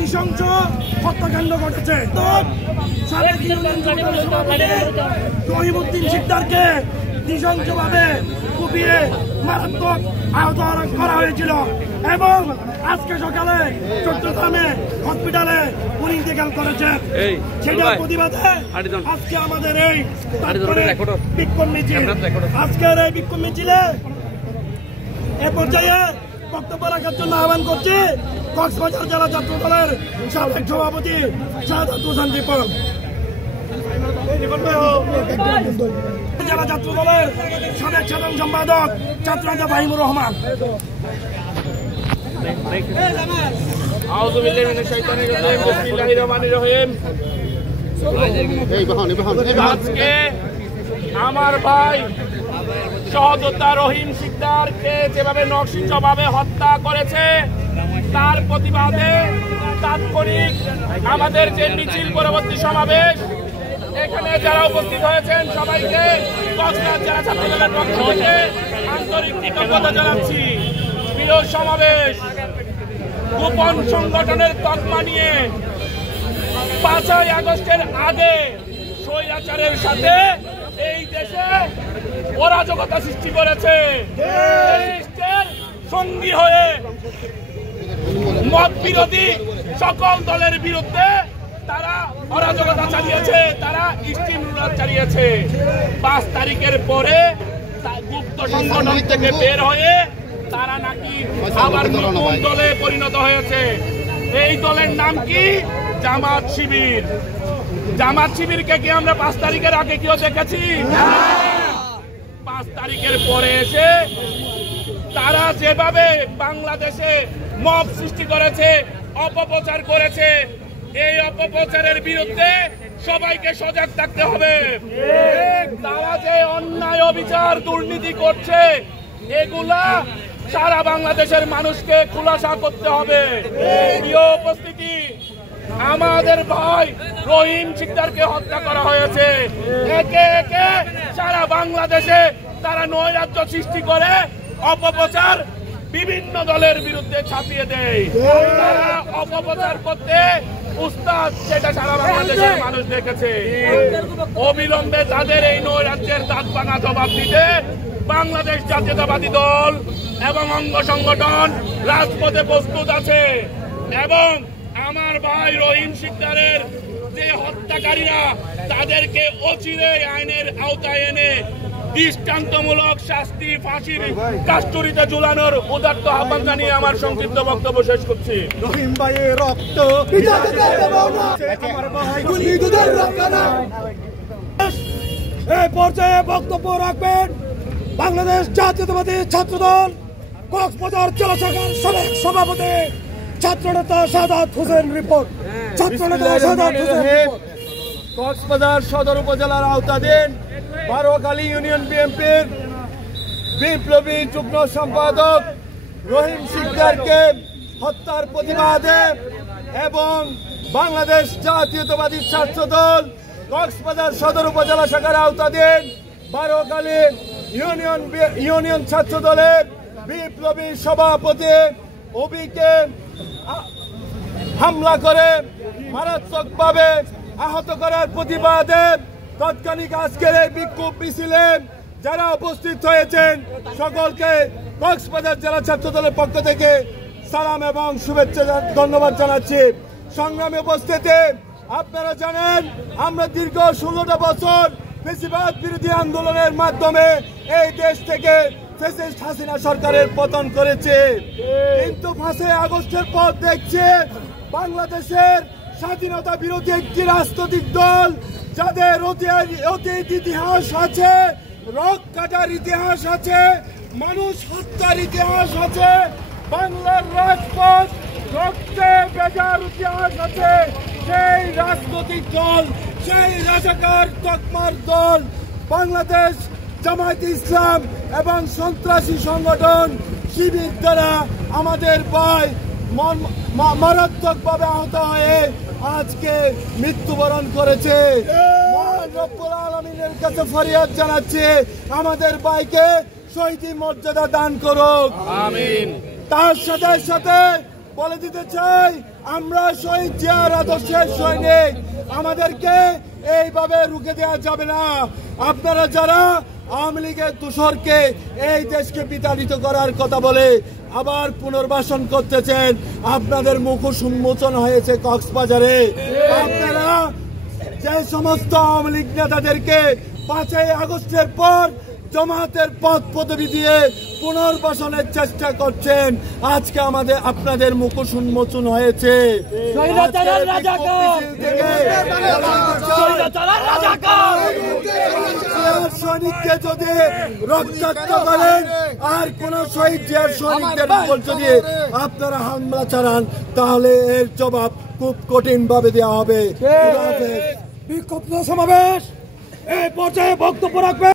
নৃশংস হত্যাকাণ্ড ঘটেছে। রহিমউদ্দিন শিকদারকে নৃশংসভাবে কুপিয়ে মারাত্মক আহত করা হয়েছিল এবং আজকে সকালে চট্টগ্রামে হসপিটালে উনি ইন্তেকাল করেছেন। সেটার প্রতিবাদে আজকে আমাদের এই বিক্ষোভ মিছিল, আজকের এই বিক্ষোভ মিছিলে এ পর্যায়ে বক্তব্য রাখার জন্য আহ্বান করছি কক্সবাজার জেলা ছাত্র দলের সাবেক সভাপতি শাহাদাত হোসেন রিপন, জেলা ছাত্র দলের সাবেক সাধারণ সম্পাদক ছাত্রনেতা ফাহিমুর রহমান। আজকে আমার ভাই সহযোদ্ধা রহিম শিকদারকে যেভাবে নৃশংসভাবে হত্যা করেছে তার প্রতিবাদে তাৎক্ষণিক আমাদের যে মিছিল পরবর্তী সমাবেশ, এখানে যারা উপস্থিত হয়েছেন সবাইকে কক্সবাজার জেলা ছাত্র দলের পক্ষ থেকে আন্তরিক কৃতজ্ঞতা জানাচ্ছি। বিরোধ সমাবেশ গোপন সংগঠনের তকমা নিয়ে 5ই আগস্টের আগে স্বৈরাচারের সাথে এই দেশে অরাজকতা সৃষ্টি করেছে। সঙ্গী হয়ে মত বিরোধী সকল দলের বিরুদ্ধে তারা অরাজকতা চালিয়েছে, তারা স্টিম রুলার চালিয়েছে। 5 তারিখের পরে গুপ্ত সংগঠন থেকে বের হয়ে তারা নাকি আবার নতুন দলে পরিণত হয়েছে। এই দলের নাম কি? জামাত শিবির। জামাত শিবিরকে কি আমরা 5 তারিখের আগে কেউ দেখেছি? 5 তারিখের পরে এসে তারা যেভাবে বাংলাদেশে মব সৃষ্টি করেছে, অপপ্রচার করেছে, এই অপপ্রচারের বিরুদ্ধে সবাইকে সজাগ থাকতে হবে। তারা যে অন্যায় অবিচার দুর্নীতি করছে এগুলা সারা বাংলাদেশের মানুষকে খুলাসা করতে হবে। প্রিয় উপস্থিতি, আমাদের ভাই রহিম শিকদারকে হত্যা করা হয়েছে। একে একে সারা বাংলাদেশে তারা নৈরাজ্য সৃষ্টি করে অপপ্রচার বিভিন্ন দলের বিরুদ্ধে ছাপিয়ে দেয়। তারা অপপ্রচার করতে উস্তাদ, সেটা সারা বাংলাদেশের মানুষ দেখেছে। অবিলম্বে তাদের এই নৈরাজ্যের দাঁত ভাঙা জবাব দিতে বাংলাদেশ জাতীয়তাবাদী দল এবং অঙ্গ সংগঠন রাজপথে প্রস্তুত আছে এবং আমার ভাই রহিম শিকদারের যে হত্যাকারীরা তাদেরকে অচিরে আইনের আওতায় এনে দৃষ্টান্তমূলক শাস্তি, ফাঁসির কাস্টরিতে ঝুলানোর উদাত্ত আহ্বান জানিয়ে আমার সংক্ষিপ্ত বক্তব্য শেষ করছি। রহিম ভাইয়ের রক্ত এই পর্যায়ে বক্তব্য রাখবেন বাংলাদেশ জাতীয়তাবাদী ছাত্র দল কক্সবাজার জেলা শাখার সাবেক সভাপতি ছাত্রনেতা শাহাদাত হোসেন রিপন। কক্সবাজার সদর উপজেলার আওতাধীন বারোখালী ইউনিয়ন বিএনপির বিপ্লবী যুগ্ম সম্পাদক রহিম শিকদারকে হত্যার প্রতিবাদে এবং বাংলাদেশ জাতীয়তাবাদী ছাত্র দল কক্সবাজার সদর উপজেলা শাখার আওতাধীন বারোখালী ইউনিয়ন ছাত্র দলের বিপ্লবী সভাপতি অবিকে হামলা করে মারাত্মকভাবে আহত করার প্রতিবাদে তাৎক্ষণিক আজকের এই বিক্ষোভ মিছিলে যারা উপস্থিত হয়েছেন সকলকে কক্সবাজার জেলা ছাত্র দলের পক্ষ থেকে সালাম এবং শুভেচ্ছা ধন্যবাদ জানাচ্ছি। সংগ্রামী উপস্থিতি, আপনারা জানেন আমরা দীর্ঘ 16টা বছর ফ্যাসিবাদ বিরোধী আন্দোলনের মাধ্যমে এই দেশ থেকে ফ্যাসিস্ট হাসিনা সরকারের পতন করেছে, কিন্তু 5ই আগস্টের পর দেখছে বাংলাদেশের স্বাধীনতা বিরোধী একটি রাজনৈতিক দল যাদের অতীত ইতিহাস আছে, রক কাটার ইতিহাস আছে, মানুষ হত্যার ইতিহাস আছে, বাংলার রাজপথ রক্তে ভেজার ইতিহাস আছে, সেই রাজনৈতিক দল, সেই রাজাকার তকমার দল বাংলাদেশ জামায়াতে ইসলাম এবং সন্ত্রাসী সংগঠন শিবির দ্বারা আমাদের ভাই মারাত্মকভাবে আহত হয়ে আজকে মৃত্যুবরণ করেছে। মহান রব্বুল আলামিনের কাছে ফরিয়াদ জানাচ্ছি আমাদের ভাইকে শহীদি মর্যাদা দান করুক, আমিন। তার সাথে সাথে বলে দিতে চাই, আমরা শহীদ জিয়ার আদর্শের সৈনিক, আমাদেরকে এইভাবে রুখে দেওয়া যাবে না। আপনারা যারা আওয়ামী লীগের দোসরকে এই দেশকে বিতাড়িত করার কথা বলে আবার পুনর্বাসন করতেছেন, আপনাদের মুখোশ উন্মোচন হয়েছে কক্সবাজারে। আপনারা যে সমস্ত আওয়ামী লীগ নেতাদেরকে 5ই আগস্টের পর জামাতের পদ পদবি দিয়ে পুনর্বাসনের চেষ্টা করছেন, আজকে আপনাদের মুখোশ উন্মোচন হয়েছে। সৈনিককে যদি রক্তাক্ত করেন আর কোন শহীদ জিয়ার সৈনিকদের উপর যদি আপনারা হামলা চালান, তাহলে এর জবাব খুব কঠিন ভাবে দেওয়া হবে। বিক্ষুব্ধ সমাবেশ এই পর্যায়ে বক্তব্য রাখবেন।